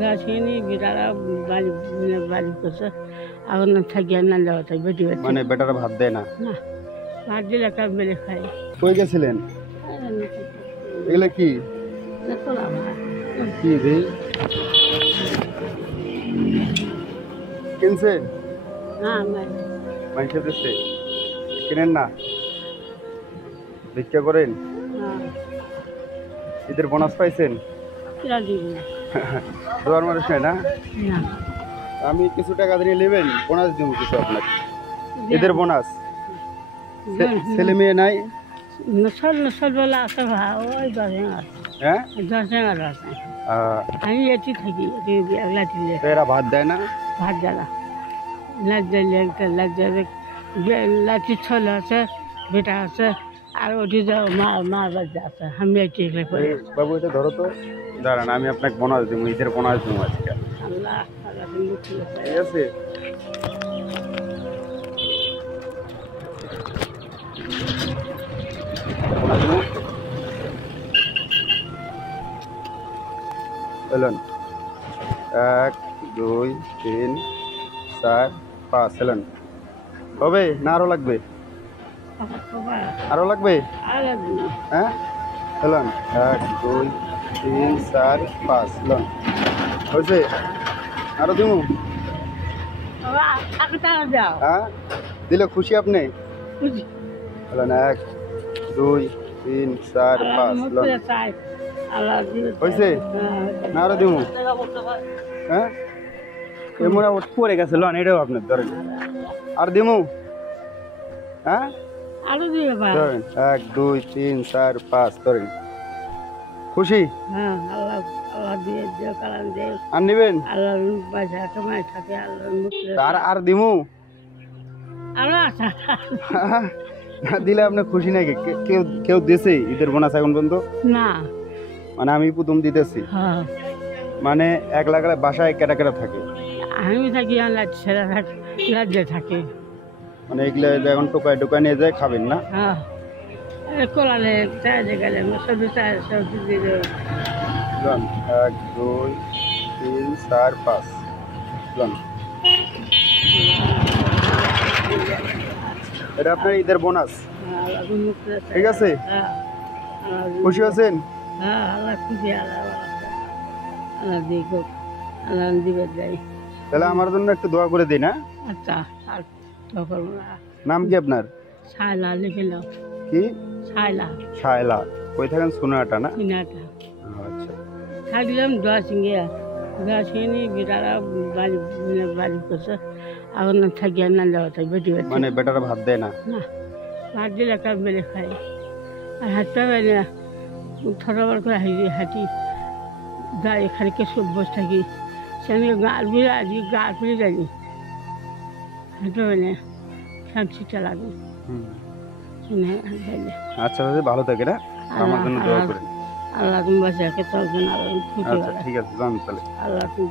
গাছিনি বেটারা বাড়ি বাড়ি করছে এখন থাকি আর না যাওয়া তাই বেটি বেটি মানে বেটারা ভাত দেয় না? না ভাত দিলে একটা বেড়ে খাই কই গেছিলেন? এগুলো কি কি রে কিনছেন? হ্যাঁ মানুষের দেশে কিনেন না, ভিক্ষা করেন? ঈদের বোনাস পাইছেন? দোয়ার মানুষ নাই না? আমি কিছু টাকা দিয়ে নেবেন, বোনাস দিব কিছু আপনাকে, ঈদের বোনাস। ছেলে মেয়ে নাই? হ্যাঁ আমি এটি থাকি এরা ভাত দেয় না? ভাত জ্বালা লাঠির ছল আছে বেটা আছে আর ওটি মা বাচ্চা আছে আমি এটি বাবু এটা ধরো তো, দাঁড়ান আমি আপনাকে বোনাস দিব, ঈদের বোনাস দিব আজকে। আল্লাহ ঠিক আছে এলেন 1 2 3 4 5 এলেন। হবে না আরো লাগবে? আরো লাগবে? হ্যাঁ এলেন 1 2 3 4 5 এলেন। হয়েছে? আরো দিব? হ্যাঁ দিলে খুশি আপনি? এলেন 1 2 3 4 5 হয়েছে না আরো দিব? হ্যাঁ এমন পড়ে গেছে লন, এটাও আপনার ধরেন আর দিমু। হ্যাঁ ধরেন 1 2 3 4 5 ধরেন। খুশি? আর নিবেন? আর দিমু দিলে আপনি খুশি নাকি? কেউ কেউ দিছে ঈদের বোনাস এখন পর্যন্ত? না মানে আমি প্রথম দিতেছি। মানে 1 লাখ বাসায় কেটা কেটা থাকে? আমি থাকি রাজ্যে থাকি। মানে এগুলো এখন টোকায় টোকায় নিয়ে যায় খাবেন না? হ্যাঁ কোলালে চাইলে গেলে সবজি সবজি দিয়ে 1 2 3 4 5 এটা আপনার ঈদের বোনাস। ঠিক আছে খুশি আছেন? হ্যাঁ আল্লাহ খুশি আল্লাহ দেখো আল্লাহ দিবে যাই। তাহলে আমার জন্য একটু দোয়া করে দিন। হ্যাঁ আচ্ছা আর তখন নাম কি আপনার? ছায়লা লিখে নাও। কি? ছায়লা। ছায়লা কই থাকেন? সোনাটা না? সোনাটা। আচ্ছা থাকলাম দোয়া সিংহে বেটারা বাড়ি বাড়ি করছে এখন থাকি আর না যাওয়া তাই বেটি বেটি মানে বেটারা ভাত দেয় না? না ভাত দিলে একটা বেড়ে খাই আর হাঁটতে পারি না থরবার করে হাঁটি গা এখানে সব বসে থাকি সেখানে গাছ ফিরে আসি গাছ ফিরে যাই হাঁটতে পারি না শান্তিটা লাগে। আচ্ছা ভালো থাকে না, আমার জন্য দোয়া করেন। আল্লাহ তুমি বাঁচাকে তোর জন্য আল্লাহ খুশি। আচ্ছা ঠিক আছে যান তাহলে। আল্লাহ তুমি